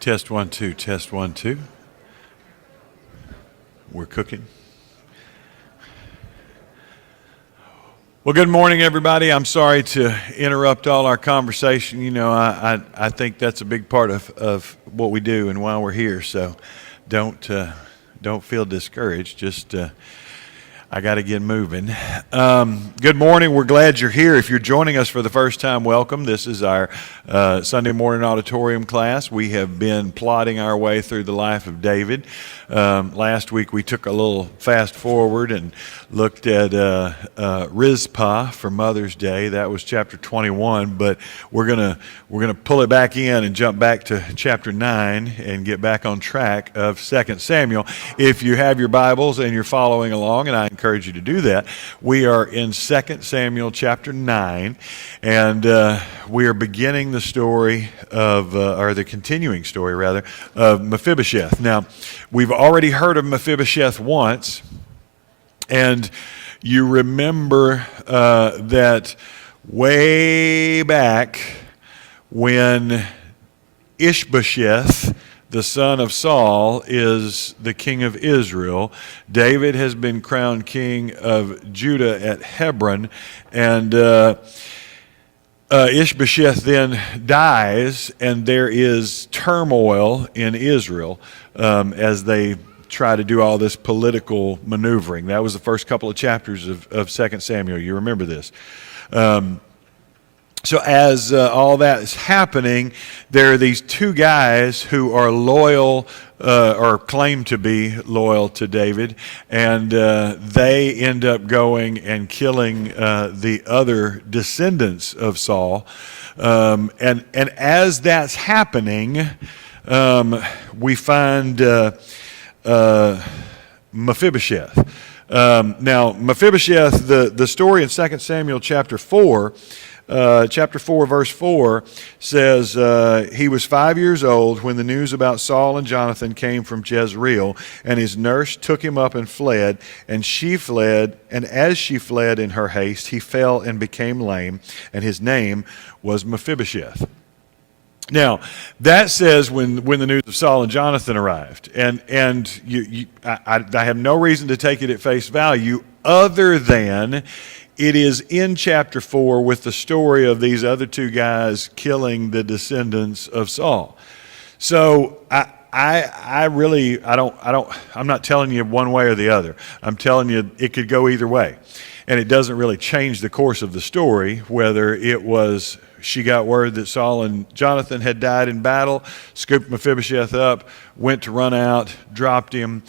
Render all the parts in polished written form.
Test 1 2, test 1 2. We're cooking. Well, good morning, everybody. I'm sorry to interrupt all our conversation. You know, I think that's a big part of what we do and why we're here. So don't feel discouraged. Just I got to get moving. Good morning. We're glad you're here. If you're joining us for the first time, welcome. This is our Sunday morning auditorium class. We have been plodding our way through the life of David. Last week we took a little fast forward and looked at Rizpah for Mother's Day. That was chapter 21, but we're gonna pull it back in and jump back to chapter 9 and get back on track of 2 Samuel. If you have your Bibles and you're following along, and I encourage you to do that, we are in 2 Samuel chapter 9, and we are beginning the story of, or the continuing story rather, of Mephibosheth. Now, we've already heard of Mephibosheth once, and you remember that way back when Ishbosheth, the son of Saul, is the king of Israel, David has been crowned king of Judah at Hebron, and Ishbosheth then dies, and there is turmoil in Israel as they try to do all this political maneuvering. That was the first couple of chapters of 2 Samuel. You remember this. So as all that is happening, there are these two guys who are loyal or claim to be loyal to David, and they end up going and killing the other descendants of Saul. And as that's happening, we find Mephibosheth. Now, Mephibosheth, the story in 2 Samuel chapter 4, verse 4 says, he was 5 years old when the news about Saul and Jonathan came from Jezreel, and his nurse took him up and fled, and she fled, and as she fled in her haste, he fell and became lame, and his name was Mephibosheth. Now, that says when the news of Saul and Jonathan arrived, and I have no reason to take it at face value other than it is in chapter 4 with the story of these other two guys killing the descendants of Saul. So I'm not telling you one way or the other. I'm telling you it could go either way, and it doesn't really change the course of the story whether it was. She got word that Saul and Jonathan had died in battle, scooped Mephibosheth up, went to run out, dropped him,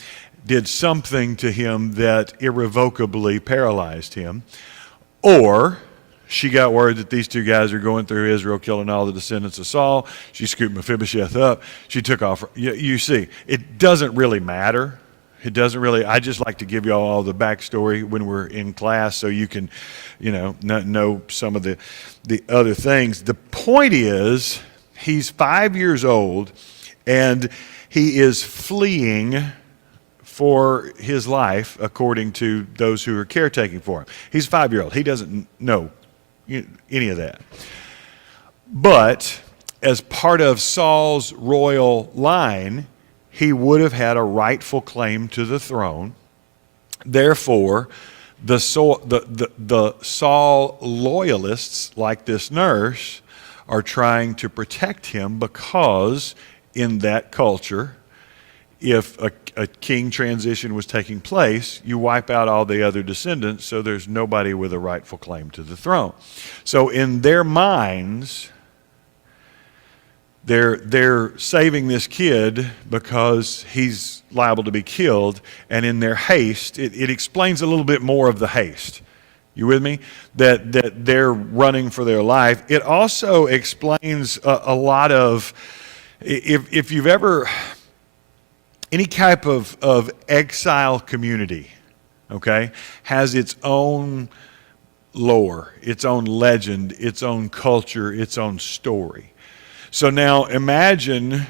did something to him that irrevocably paralyzed him. Or she got word that these two guys are going through Israel, killing all the descendants of Saul. She scooped Mephibosheth up. She took off. You see, it doesn't really matter. It doesn't really. I just like to give you all the backstory when we're in class so you can, know some of the other things. The point is, he's 5 years old, and he is fleeing for his life, according to those who are caretaking for him. He's a 5-year-old. He doesn't know any of that. But as part of Saul's royal line, he would have had a rightful claim to the throne. Therefore, the Saul loyalists, like this nurse, are trying to protect him because in that culture, if a king transition was taking place, you wipe out all the other descendants, so there's nobody with a rightful claim to the throne. So in their minds, they're saving this kid because he's liable to be killed, and in their haste, it explains a little bit more of the haste. You with me? That they're running for their life. It also explains a lot of, if you've ever, any type of exile community, okay, has its own lore, its own legend, its own culture, its own story. So now imagine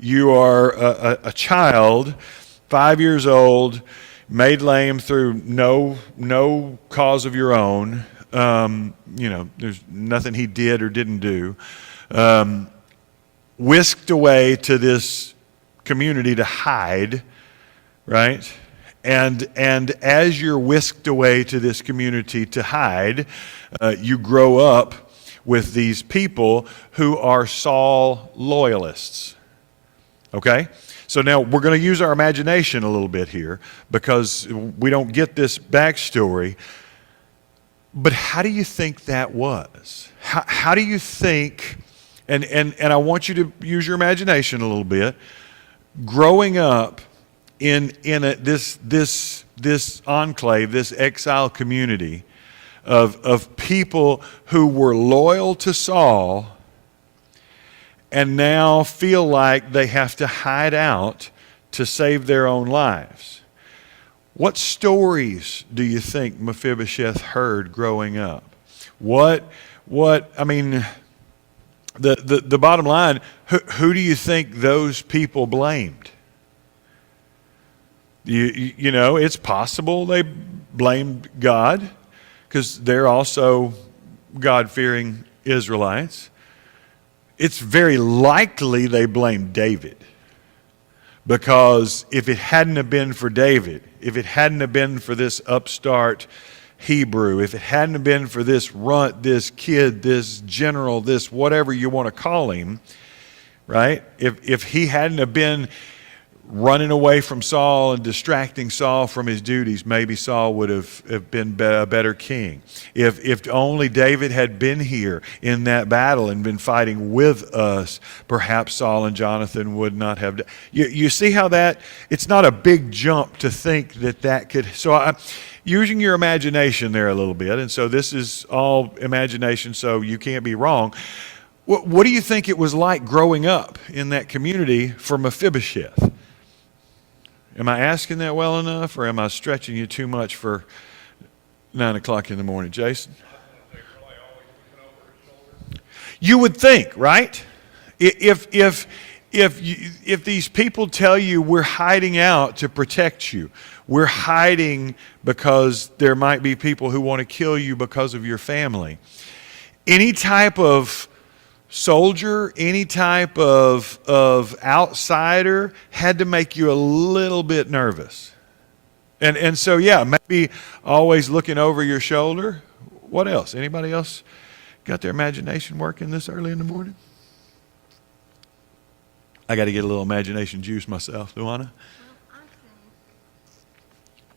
you are a child, 5 years old, made lame through no cause of your own. There's nothing he did or didn't do. whisked away to this community to hide, right? And as you're whisked away to this community to hide, you grow up with these people who are Saul loyalists. Okay? So now we're going to use our imagination a little bit here because we don't get this backstory. But how do you think that was? How do you think, and I want you to use your imagination a little bit, growing up in this enclave, this exile community of people who were loyal to Saul and now feel like they have to hide out to save their own lives. What stories do you think Mephibosheth heard growing up? I mean, the bottom line, who do you think those people blamed? You know, it's possible they blamed God because they're also God-fearing Israelites. It's very likely they blamed David because if it hadn't have been for David, if it hadn't have been for this upstart Hebrew, if it hadn't have been for this runt, this kid, this general, this whatever you want to call him, right? If he hadn't have been running away from Saul and distracting Saul from his duties, maybe Saul would have been a better king. If only David had been here in that battle and been fighting with us, perhaps Saul and Jonathan would not have. You see how that, it's not a big jump to think that could, so I'm using your imagination there a little bit, and so this is all imagination, so you can't be wrong. What do you think it was like growing up in that community for Mephibosheth? Am I asking that well enough, or am I stretching you too much for 9 o'clock in the morning, Jason? You would think, right? If these people tell you we're hiding out to protect you, we're hiding because there might be people who want to kill you because of your family. Any type of soldier, any type of outsider had to make you a little bit nervous. And so, yeah, maybe always looking over your shoulder. What else? Anybody else got their imagination working this early in the morning? I got to get a little imagination juice myself, Luana. Well, I think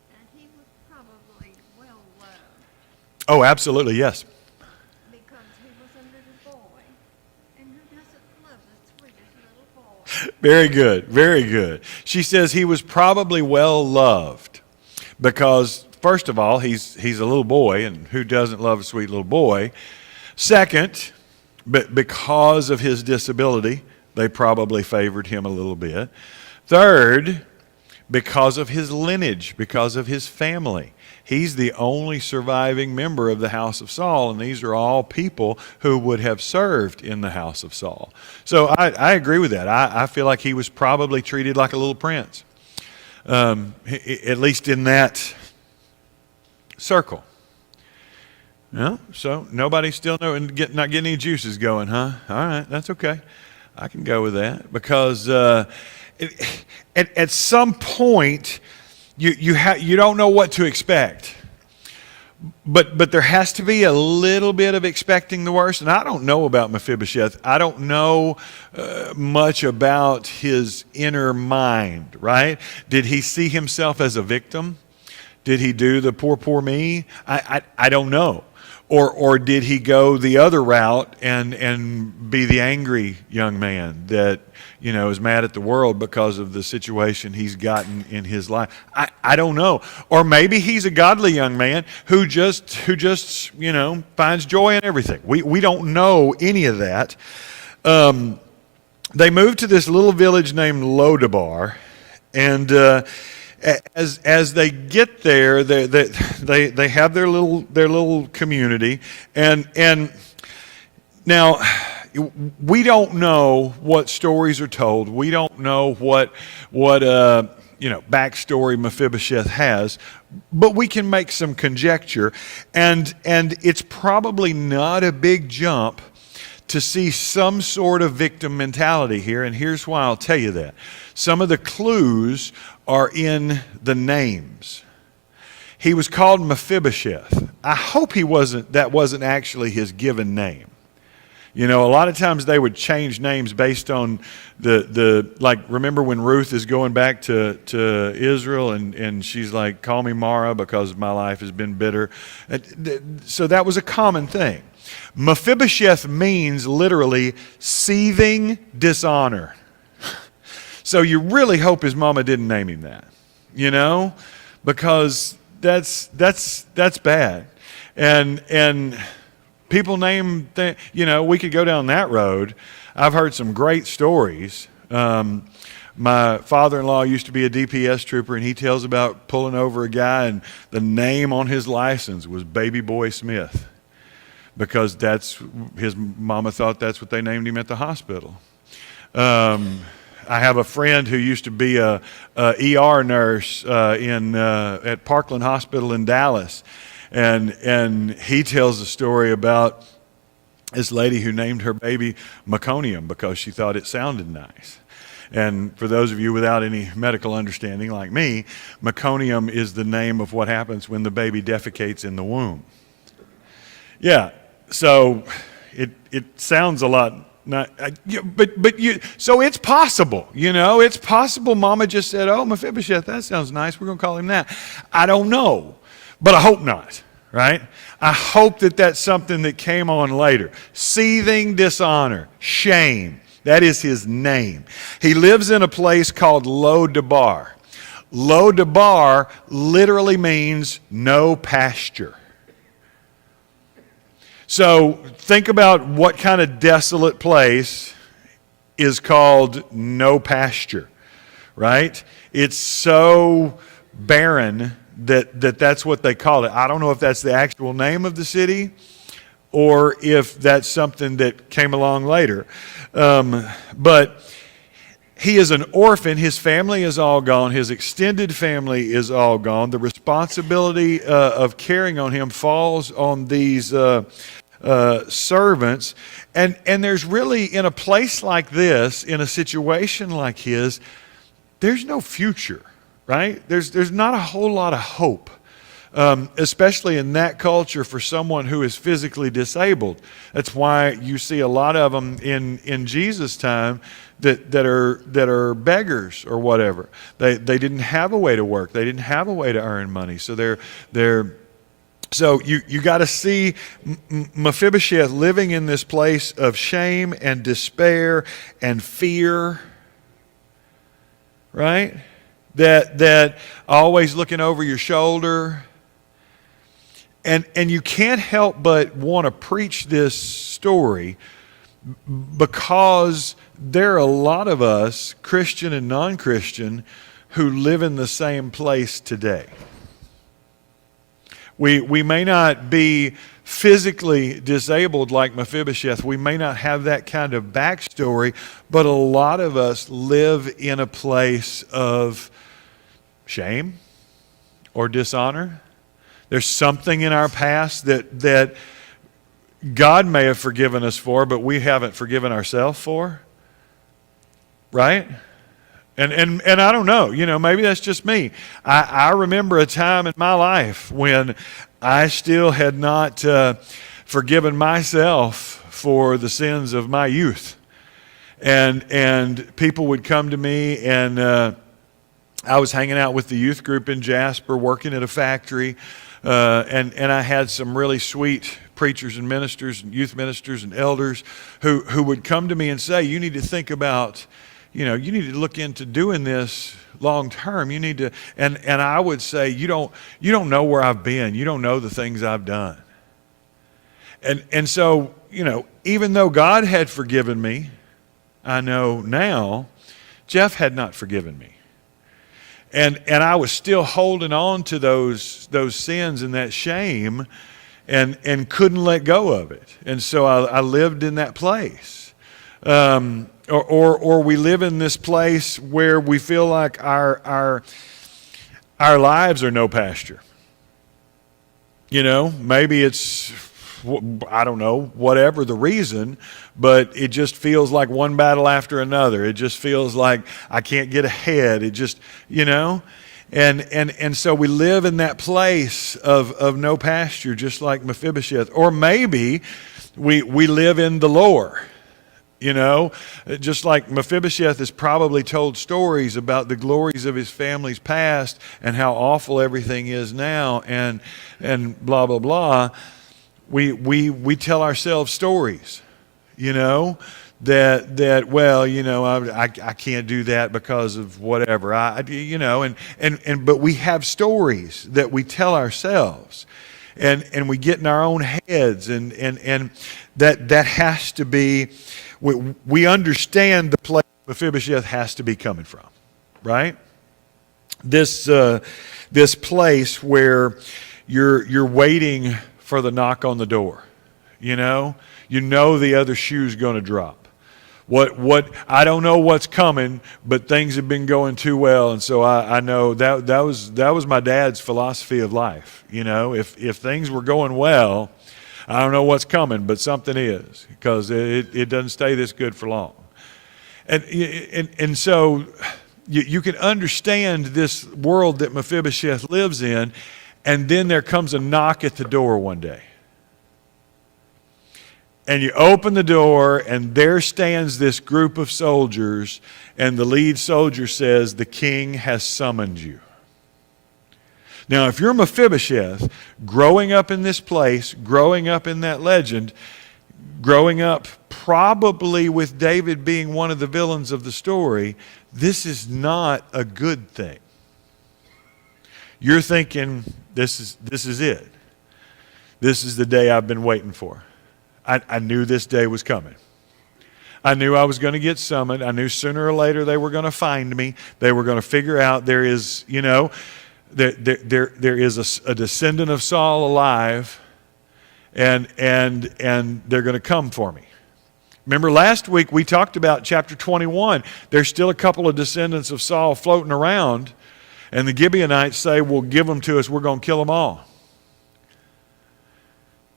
that he was probably well loved. Oh, absolutely, yes. Very good, very good. She says he was probably well loved because, first of all, he's a little boy, and who doesn't love a sweet little boy? Second, because of his disability, they probably favored him a little bit. Third, because of his lineage, because of his family. He's the only surviving member of the house of Saul, and these are all people who would have served in the house of Saul. So I agree with that. I feel like he was probably treated like a little prince, at least in that circle. No? So nobody's still not getting any juices going, huh? All right, that's okay. I can go with that because at some point, you don't know what to expect, but there has to be a little bit of expecting the worst. And I don't know about Mephibosheth. I don't know much about his inner mind, right? Did he see himself as a victim? Did he do the poor me? I don't know. Or did he go the other route and be the angry young man that, you know, is mad at the world because of the situation he's gotten in his life? I don't know. Or maybe he's a godly young man who just you know, finds joy in everything. We don't know any of that. They moved to this little village named Lodabar, and as they get there, they have their little community, and now we don't know what stories are told. We don't know what backstory Mephibosheth has, but we can make some conjecture, and it's probably not a big jump to see some sort of victim mentality here, and here's why I'll tell you that. Some of the clues are in the names. He was called Mephibosheth. I hope that wasn't actually his given name. You know, a lot of times they would change names based on like, remember when Ruth is going back to Israel and she's like, call me Mara because my life has been bitter. So that was a common thing. Mephibosheth means literally seething dishonor. So you really hope his mama didn't name him that, you know, because that's bad. And people name, you know, we could go down that road. I've heard some great stories. My father-in-law used to be a DPS trooper, and he tells about pulling over a guy, and the name on his license was Baby Boy Smith, because his mama thought that's what they named him at the hospital. I have a friend who used to be a ER nurse at Parkland Hospital in Dallas. And he tells a story about this lady who named her baby meconium because she thought it sounded nice. And for those of you without any medical understanding like me, meconium is the name of what happens when the baby defecates in the womb. Yeah, so it sounds a lot. So it's possible, you know, it's possible mama just said, oh, Mephibosheth, that sounds nice, we're going to call him that. I don't know. But I hope not, right? I hope that that's something that came on later. Seething dishonor, shame. That is his name. He lives in a place called Lo-Debar. Lo-Debar literally means no pasture. So think about what kind of desolate place is called no pasture, right? It's so barren that's what they call it. I don't know if that's the actual name of the city or if that's something that came along later. But he is an orphan. His family is all gone. His extended family is all gone. The responsibility of caring on him falls on these servants. And there's really, in a place like this, in a situation like his, there's no future. Right? There's not a whole lot of hope, especially in that culture for someone who is physically disabled. That's why you see a lot of them in Jesus' time that are beggars or whatever. They didn't have a way to work. They didn't have a way to earn money. So so you got to see Mephibosheth living in this place of shame and despair and fear. Right? That always looking over your shoulder. And you can't help but want to preach this story because there are a lot of us, Christian and non-Christian, who live in the same place today. We may not be physically disabled like Mephibosheth. We may not have that kind of backstory, but a lot of us live in a place of shame or dishonor. There's something in our past that God may have forgiven us for, but we haven't forgiven ourselves for. Right? And I don't know, you know, maybe that's just me. I remember a time in my life when I still had not forgiven myself for the sins of my youth. And people would come to me, and I was hanging out with the youth group in Jasper, working at a factory, and I had some really sweet preachers and ministers and youth ministers and elders who would come to me and say, you need to think about, you know, you need to look into doing this long term. You need to, and I would say, you don't know where I've been. You don't know the things I've done. And so, you know, even though God had forgiven me, I know now Jeff had not forgiven me. And I was still holding on to those sins and that shame and couldn't let go of it. And so I lived in that place. Or we live in this place where we feel like our lives are no pasture. You know, maybe it's I don't know, whatever the reason, but it just feels like one battle after another. It just feels like I can't get ahead. It just, and so we live in that place of no pasture, just like Mephibosheth. Or maybe we live in the lore. Just like Mephibosheth has probably told stories about the glories of his family's past and how awful everything is now, and blah blah blah. We tell ourselves stories, that well, I can't do that because of whatever. But we have stories that we tell ourselves, and we get in our own heads, and that has to be. We understand the place Mephibosheth has to be coming from, right? This place where you're waiting for the knock on the door. You know the other shoe's going to drop. What I don't know what's coming, but things have been going too well, and so I know that was my dad's philosophy of life. If things were going well, I don't know what's coming, but something is, because it doesn't stay this good for long. And so you can understand this world that Mephibosheth lives in, and then there comes a knock at the door one day. And you open the door, and there stands this group of soldiers, and the lead soldier says, "The king has summoned you." Now, if you're Mephibosheth, growing up in this place, growing up in that legend, growing up probably with David being one of the villains of the story, this is not a good thing. You're thinking, this is it. This is the day I've been waiting for. I knew this day was coming. I knew I was going to get summoned. I knew sooner or later they were going to find me. They were going to figure out there is, there is a descendant of Saul alive, and they're going to come for me. Remember last week we talked about chapter 21. There's still a couple of descendants of Saul floating around, and the Gibeonites say, "Well, give them to us. We're going to kill them all."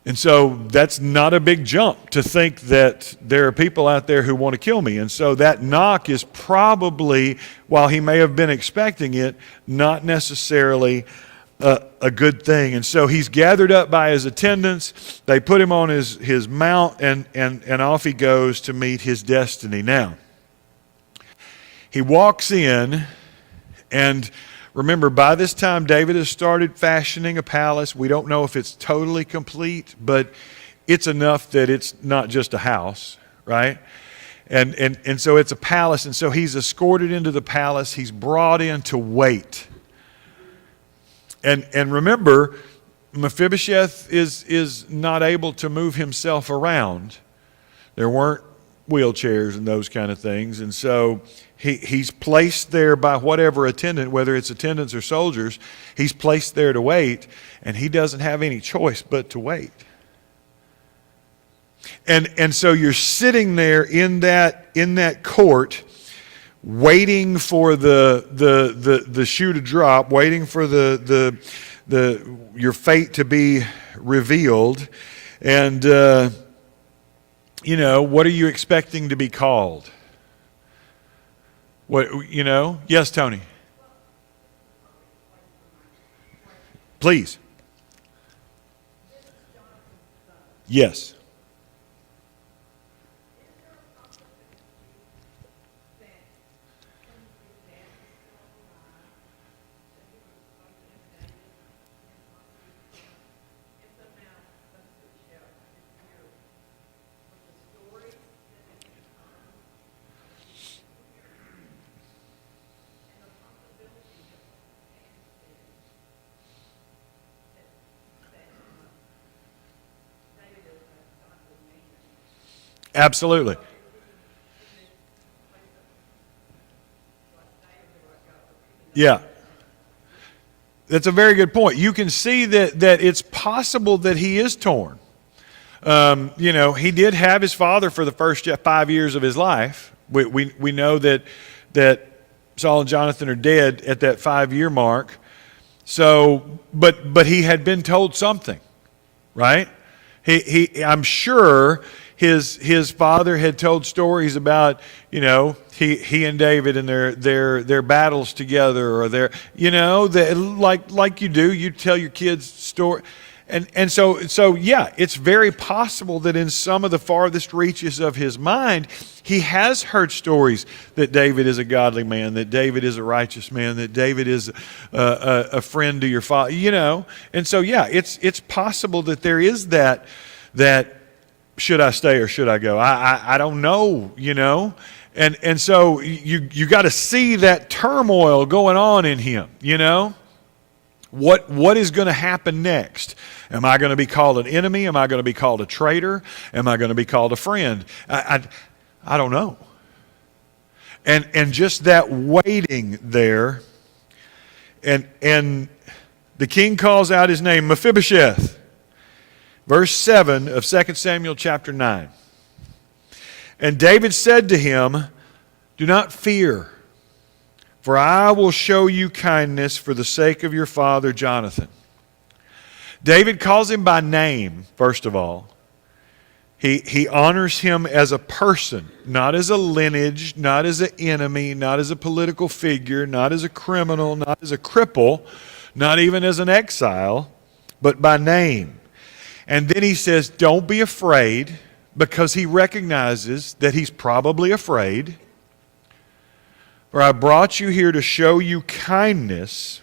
And so that's not a big jump to think that there are people out there who want to kill me. And so that knock is probably, while he may have been expecting it, not necessarily a good thing. And so he's gathered up by his attendants. They put him on his mount, and off he goes to meet his destiny. Now, he walks in, and remember, by this time, David has started fashioning a palace. We don't know if it's totally complete, but it's enough that it's not just a house, right? And so it's a palace, and so he's escorted into the palace. He's brought in to wait. And remember, Mephibosheth is not able to move himself around. There weren't wheelchairs and those kind of things, and so he's placed there by whatever attendant, whether it's attendants or soldiers. He's placed there to wait, and he doesn't have any choice but to wait. And so you're sitting there in that court, waiting for the shoe to drop, waiting for your fate to be revealed, and what are you expecting to be called? Yes, Tony. Please. Yes. Absolutely. Yeah. That's a very good point. You can see that it's possible that he is torn. He did have his father for the first 5 years of his life. We know that Saul and Jonathan are dead at that 5-year mark. So, but he had been told something, right? I'm sure his father had told stories about, he and David and their battles together, or like you do, you tell your kids story. And so yeah, it's very possible that in some of the farthest reaches of his mind, he has heard stories that David is a godly man, that David is a righteous man, that David is a friend to your father, And so yeah, it's possible that there is that should I stay or should I go? I don't know, And so you got to see that turmoil going on in him, What is going to happen next? Am I going to be called an enemy? Am I going to be called a traitor? Am I going to be called a friend? I don't know. And just that waiting there, and the king calls out his name, Mephibosheth. Verse 7 of 2 Samuel chapter 9. And David said to him, do not fear, for I will show you kindness for the sake of your father Jonathan. David calls him by name, first of all. He honors him as a person, not as a lineage, not as an enemy, not as a political figure, not as a criminal, not as a cripple, not even as an exile, but by name. And then he says, don't be afraid, because he recognizes that he's probably afraid. For I brought you here to show you kindness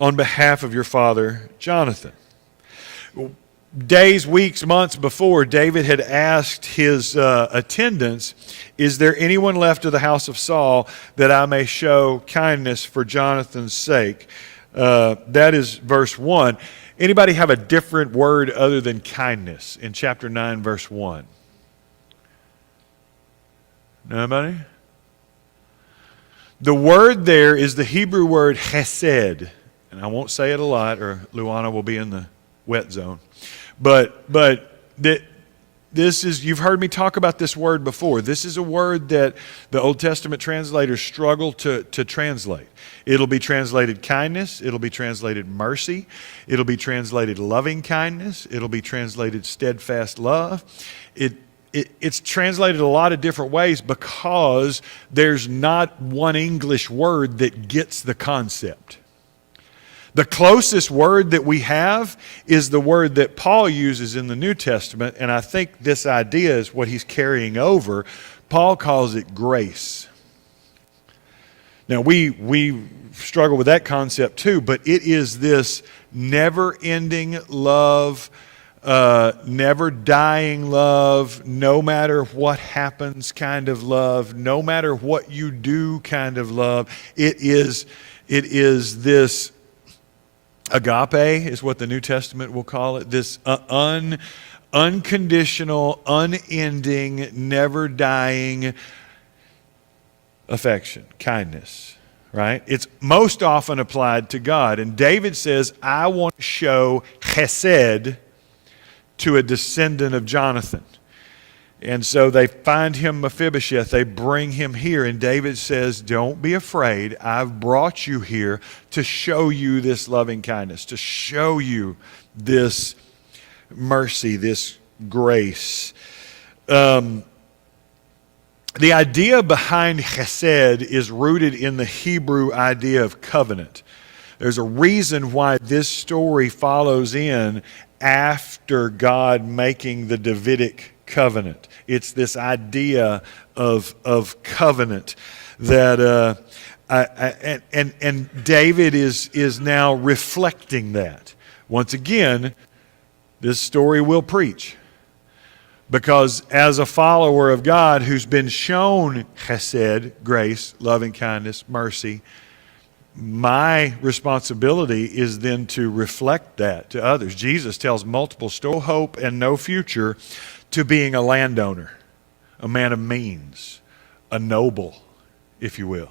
on behalf of your father Jonathan. Days, weeks, months before, David had asked his attendants, is there anyone left of the house of Saul that I may show kindness for Jonathan's sake? That is verse 1. Anybody have a different word other than kindness in chapter 9, verse 1? Nobody? The word there is the Hebrew word chesed. And I won't say it a lot, or Luana will be in the wet zone. But this is, you've heard me talk about this word before. This is a word that the Old Testament translators struggle to translate. It'll be translated kindness. It'll be translated mercy. It'll be translated loving kindness. It'll be translated steadfast love. It's translated a lot of different ways because there's not one English word that gets the concept. The closest word that we have is the word that Paul uses in the New Testament, and I think this idea is what he's carrying over. Paul calls it grace. Now, we struggle with that concept too, but it is this never-ending love, never dying love, no matter what happens kind of love, no matter what you do kind of love. It is this agape is what the New Testament will call it, this unconditional, unending, never dying affection, kindness, right? It's most often applied to God. And David says, I want to show chesed to a descendant of Jonathan. And so they find him Mephibosheth. They bring him here. And David says, don't be afraid. I've brought you here to show you this loving kindness, to show you this mercy, this grace. The idea behind chesed is rooted in the Hebrew idea of covenant. There's a reason why this story follows in after God making the Davidic covenant. It's this idea of covenant that and David is now reflecting that. Once again, this story will preach, because as a follower of God who's been shown chesed, grace, loving kindness, mercy, my responsibility is then to reflect that to others. Jesus tells multiple stories, hope and no future, to being a landowner, a man of means, a noble, if you will.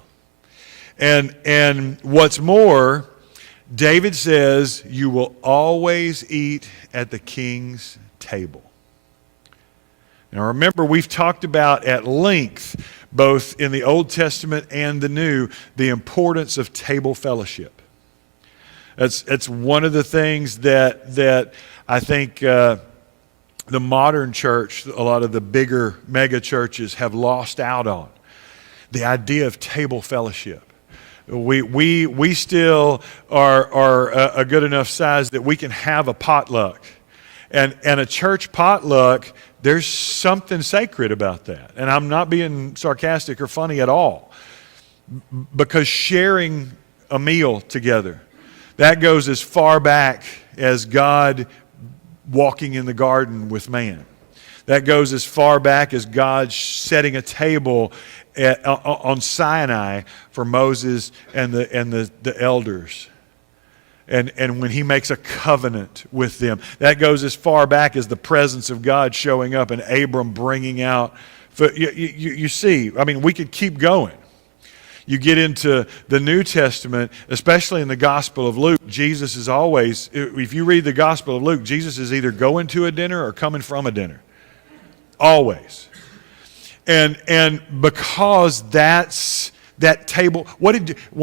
And what's more, David says, you will always eat at the king's table. Now remember, we've talked about at length, both in the Old Testament and the New, the importance of table fellowship. That's one of the things that I think the modern church, a lot of the bigger mega churches have lost out on the idea of table fellowship. We still are a good enough size that we can have a potluck. And a church potluck, there's something sacred about that. And I'm not being sarcastic or funny at all. Because sharing a meal together, that goes as far back as God walking in the garden with man. That goes as far back as God setting a table on Sinai for Moses and the elders. And when he makes a covenant with them. That goes as far back as the presence of God showing up and Abram bringing out. You see, I mean, we could keep going. You get into the New Testament, especially in the Gospel of Luke, Jesus is always, if you read the Gospel of Luke, Jesus is either going to a dinner or coming from a dinner. Always. And because that's that table, one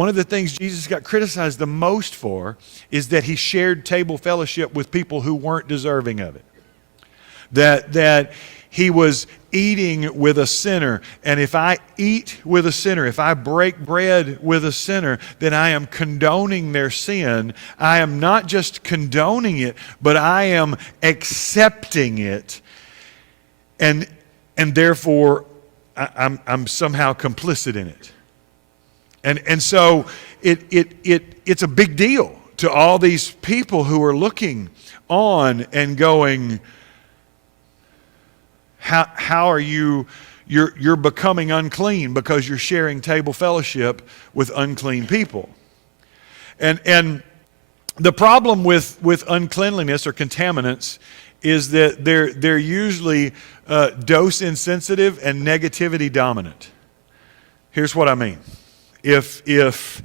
of the things Jesus got criticized the most for is that he shared table fellowship with people who weren't deserving of it. That he was eating with a sinner. And if I eat with a sinner, if I break bread with a sinner, then I am condoning their sin. I am not just condoning it, but I am accepting it. And therefore, I'm somehow complicit in it. And so it's a big deal to all these people who are looking on and going, how are you're becoming unclean because you're sharing table fellowship with unclean people. And the problem with uncleanliness or contaminants is that they're usually dose insensitive and negativity dominant. Here's what I mean. If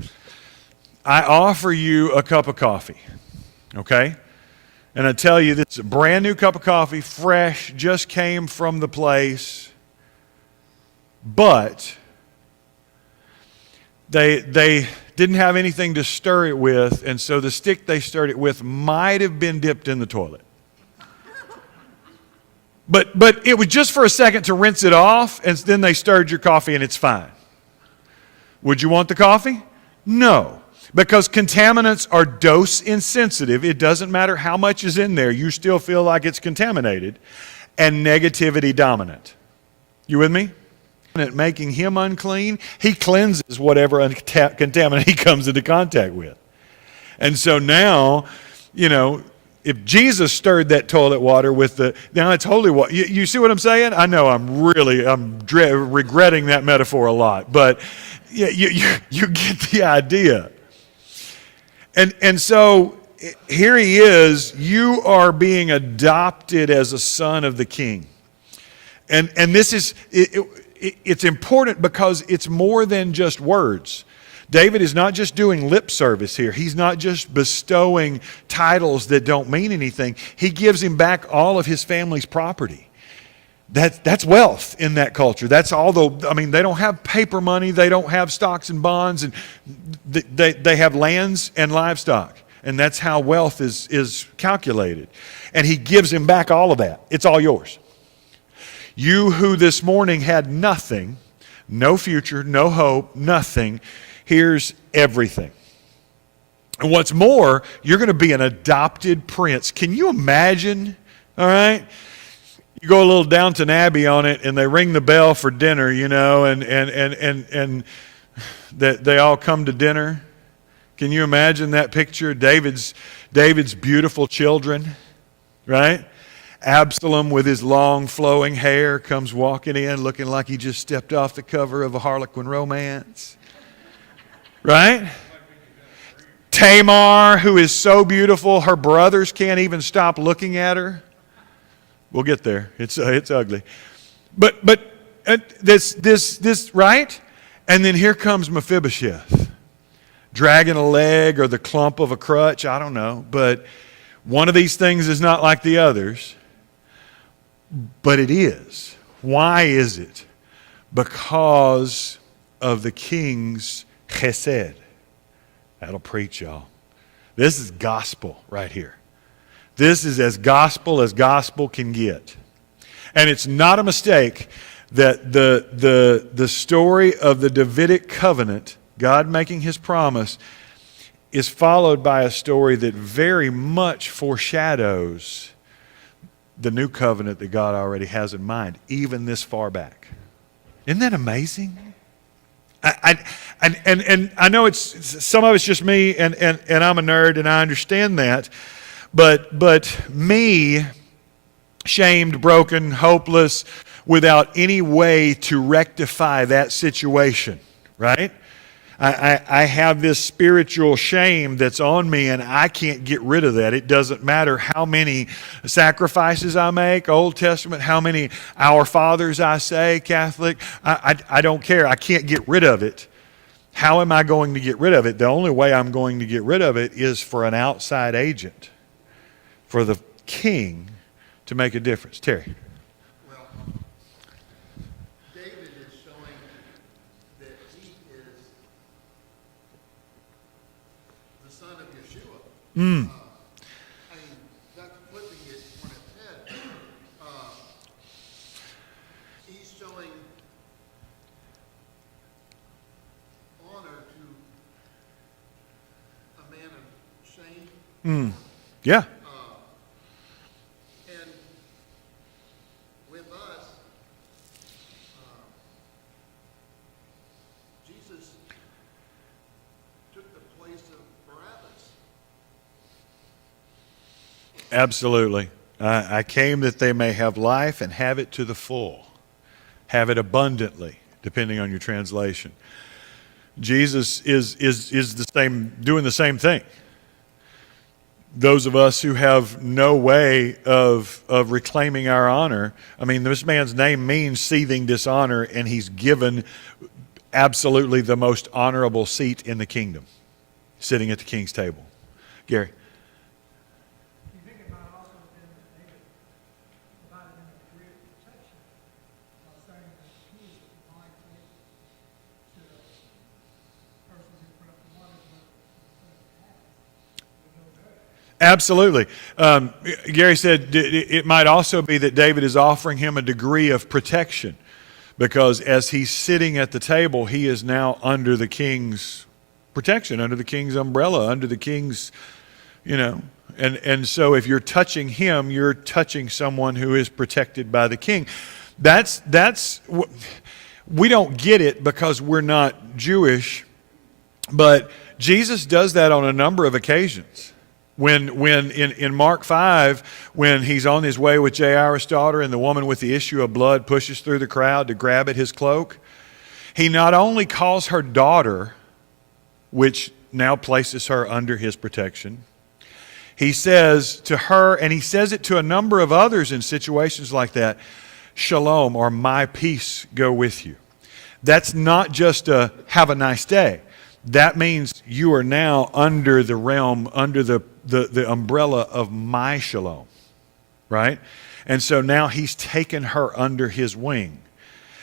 I offer you a cup of coffee, okay? And I tell you, this is a brand new cup of coffee, fresh, just came from the place. But they didn't have anything to stir it with, and so the stick they stirred it with might have been dipped in the toilet. But it was just for a second to rinse it off, and then they stirred your coffee and it's fine. Would you want the coffee? No. Because contaminants are dose insensitive. It doesn't matter how much is in there. You still feel like it's contaminated. And negativity dominant. You with me? Making him unclean, he cleanses whatever contaminant he comes into contact with. And so now, if Jesus stirred that toilet water with now it's holy water. You see what I'm saying? I know I'm regretting that metaphor a lot, but you get the idea. And so here he is, you are being adopted as a son of the King. And this is, it's important because it's more than just words. David is not just doing lip service here. He's not just bestowing titles that don't mean anything. He gives him back all of his family's property. That's wealth in that culture. That's they don't have paper money. They don't have stocks and bonds. And they have lands and livestock. And that's how wealth is calculated. And he gives him back all of that. It's all yours. You who this morning had nothing, no future, no hope, nothing, here's everything. And what's more, you're going to be an adopted prince. Can you imagine? All right? You go a little Downton Abbey on it, and they ring the bell for dinner, and they all come to dinner. Can you imagine that picture? David's beautiful children, right? Absalom with his long flowing hair comes walking in looking like he just stepped off the cover of a Harlequin romance. Right? Tamar, who is so beautiful, her brothers can't even stop looking at her. We'll get there. It's ugly. But this right? And then here comes Mephibosheth, dragging a leg or the clump of a crutch, I don't know, but one of these things is not like the others. But it is. Why is it? Because of the king's chesed. That'll preach, y'all. This is gospel right here. This is as gospel can get. And it's not a mistake that the story of the Davidic covenant, God making his promise, is followed by a story that very much foreshadows the new covenant that God already has in mind, even this far back. Isn't that amazing? And I know it's some of it's just me, and I'm a nerd, and I understand that. But me, shamed, broken, hopeless, without any way to rectify that situation, right? I have this spiritual shame that's on me, and I can't get rid of that. It doesn't matter how many sacrifices I make, Old Testament, how many Our Fathers I say, Catholic. I don't care. I can't get rid of it. How am I going to get rid of it? The only way I'm going to get rid of it is for an outside agent, for the king to make a difference. Terry. I mean, that's flipping it on its head. He's showing honor to a man of shame. Yeah. And with us, Jesus took the place of Barabbas. Absolutely. I came that they may have life and have it to the full, have it abundantly, depending on your translation. Jesus is the same, doing the same thing. Those of us who have no way of reclaiming our honor, I mean, this man's name means seething dishonor, and he's given absolutely the most honorable seat in the kingdom, sitting at the king's table. Gary. Absolutely. Gary said it might also be that David is offering him a degree of protection, because as he's sitting at the table, he is now under the king's protection, under the king's umbrella, under the king's, and so if you're touching him, you're touching someone who is protected by the king. We don't get it because we're not Jewish, but Jesus does that on a number of occasions. When in Mark 5, when he's on his way with Jairus' daughter and the woman with the issue of blood pushes through the crowd to grab at his cloak, he not only calls her daughter, which now places her under his protection, he says to her, and he says it to a number of others in situations like that, shalom, or my peace go with you. That's not just a have a nice day. That means you are now under the realm, under the umbrella of my shalom, right? And so now he's taken her under his wing.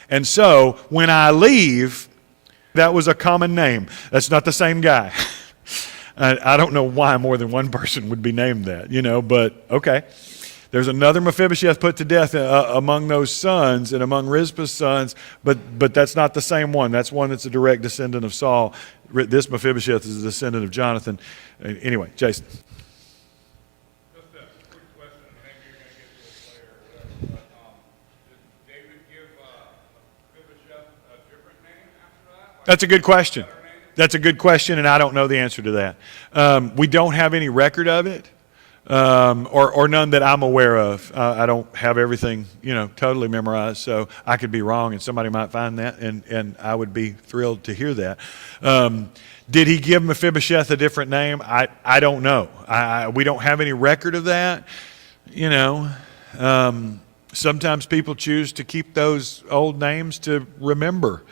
And so when I leave, that was a common name. That's not the same guy. I don't know why more than one person would be named that, but okay. There's another Mephibosheth put to death among those sons and among Rizpah's sons, but that's not the same one. That's one that's a direct descendant of Saul. This Mephibosheth is a descendant of Jonathan. Anyway, Jason. Just a quick question, and maybe you're going to get this later or whatever, but did David give Mephibosheth a different name after that? That's a good question. That's a good question, and I don't know the answer to that. We don't have any record of it. Or none that I'm aware of. I don't have everything, totally memorized, so I could be wrong, and somebody might find that, and I would be thrilled to hear that. Did he give Mephibosheth a different name? I don't know. We don't have any record of that. Sometimes people choose to keep those old names to remember.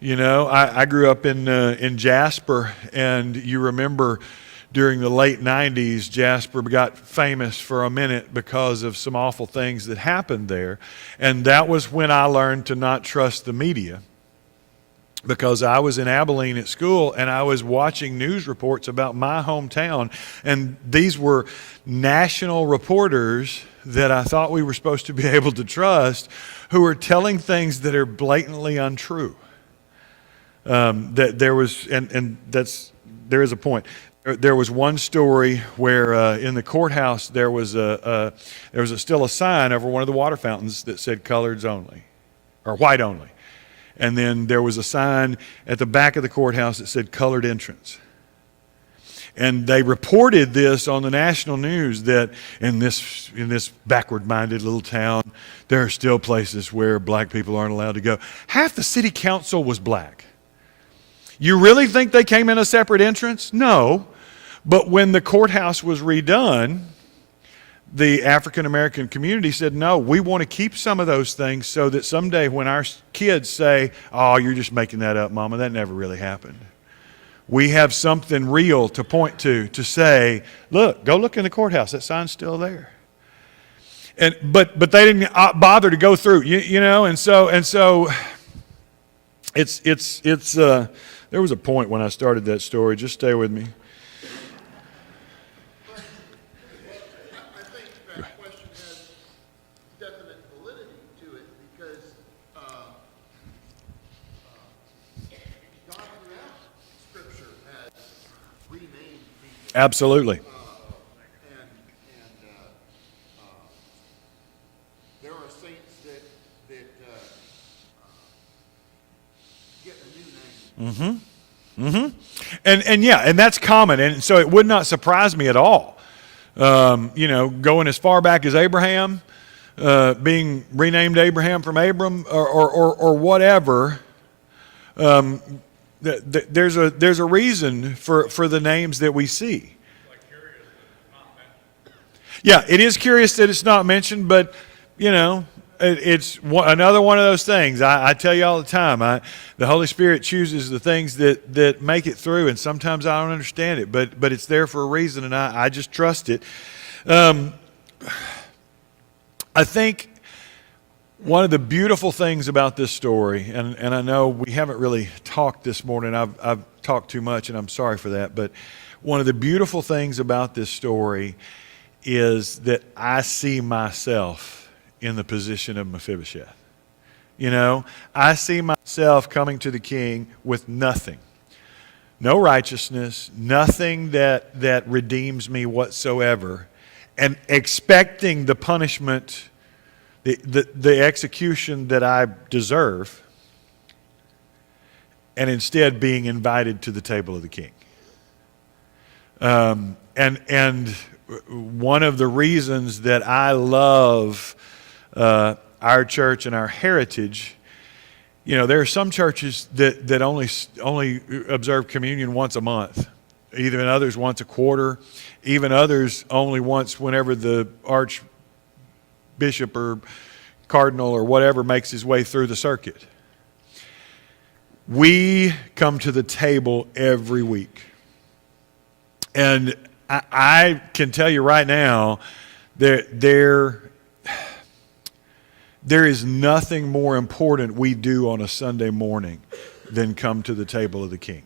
I grew up in Jasper, and you remember during the late 90s, Jasper got famous for a minute because of some awful things that happened there. And that was when I learned to not trust the media. because I was in Abilene at school and I was watching news reports about my hometown, and these were national reporters that I thought we were supposed to be able to trust, who are telling things that are blatantly untrue. That there was, and there is a point. There was one story where in the courthouse there was still a sign over one of the water fountains that said "coloreds only," or "white only," and then there was a sign at the back of the courthouse that said "colored entrance." And they reported this on the national news, that in this backward-minded little town, there are still places where black people aren't allowed to go. Half the city council was black. You really think they came in a separate entrance? No. But when the courthouse was redone, the African American community said, no, we want to keep some of those things so that someday when our kids say, oh, you're just making that up, Mama, that never really happened, we have something real to point to say, look, go look in the courthouse, that sign's still there. But they didn't bother to go through, you know, and so it's there was a point when I started that story. Just stay with me. I think that question has definite validity to it, because God throughout Scripture has renamed people. Absolutely. There are saints that get a new name. And yeah, and that's common, and so it would not surprise me at all. You know, going as far back as Abraham, being renamed Abraham from Abram, or whatever. There's a reason for the names that we see. Yeah, it is curious that it's not mentioned, but you know, it's another one of those things. I tell you all the time, the Holy Spirit chooses the things that make it through, and sometimes I don't understand it, but it's there for a reason, and I just trust it. I think one of the beautiful things about this story, and I know we haven't really talked this morning, I've talked too much, and I'm sorry for that, but one of the beautiful things about this story is that I see myself in the position of Mephibosheth. You know, I see myself coming to the king with nothing. No righteousness, nothing that redeems me whatsoever, and expecting the punishment, the execution that I deserve, and instead being invited to the table of the king. And one of the reasons that I love our church and our heritage, you know, there are some churches that only observe communion once a month, even others once a quarter, even others only once whenever the archbishop or cardinal or whatever makes his way through the circuit. We come to the table every week. And I can tell you right now, there is nothing more important we do on a Sunday morning than come to the table of the King.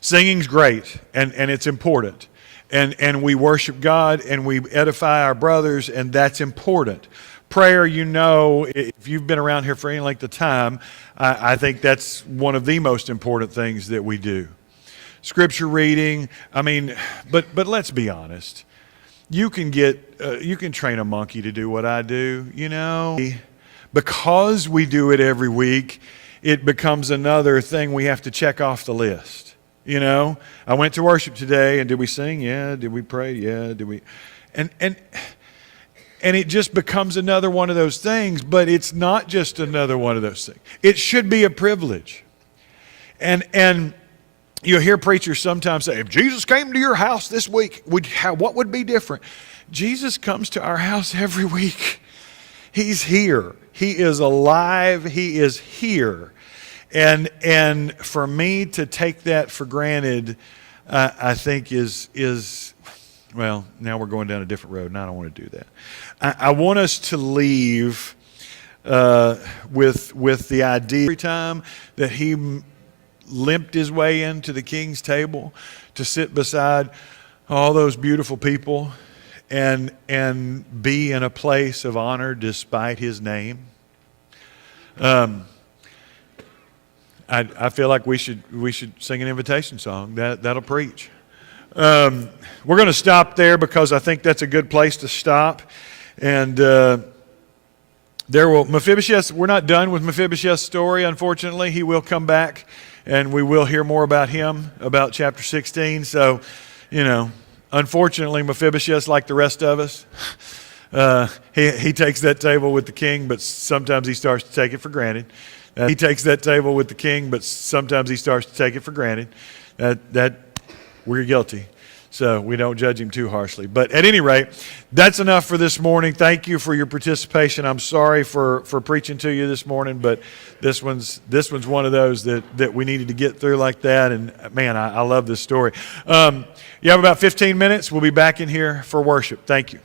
Singing's great, and it's important. And we worship God, and we edify our brothers, and that's important. Prayer, you know, if you've been around here for any length of time, I think that's one of the most important things that we do. Scripture reading, I mean, but let's be honest. You can train a monkey to do what I do, you know. Because we do it every week, it becomes another thing we have to check off the list. You know, I went to worship today, and did we sing? Yeah. Did we pray? Yeah. Did we? And it just becomes another one of those things, but it's not just another one of those things. It should be a privilege. And you'll hear preachers sometimes say, if Jesus came to your house this week, what would be different? Jesus comes to our house every week. He's here. He is alive. He is here. And for me to take that for granted, I think is well, now we're going down a different road, and I don't want to do that. I want us to leave with the idea every time that he limped his way into the king's table to sit beside all those beautiful people and be in a place of honor despite his name. I feel like we should sing an invitation song. That'll preach. We're going to stop there because I think that's a good place to stop. And Mephibosheth, we're not done with Mephibosheth's story, unfortunately. He will come back, and we will hear more about him, about chapter 16. So, unfortunately, Mephibosheth's like the rest of us. He takes that table with the king, but sometimes he starts to take it for granted. He takes that table with the king, but sometimes he starts to take it for granted. That we're guilty. So we don't judge him too harshly. But at any rate, that's enough for this morning. Thank you for your participation. I'm sorry for preaching to you this morning, but this one's one of those that we needed to get through like that. And man, I love this story. You have about 15 minutes. We'll be back in here for worship. Thank you.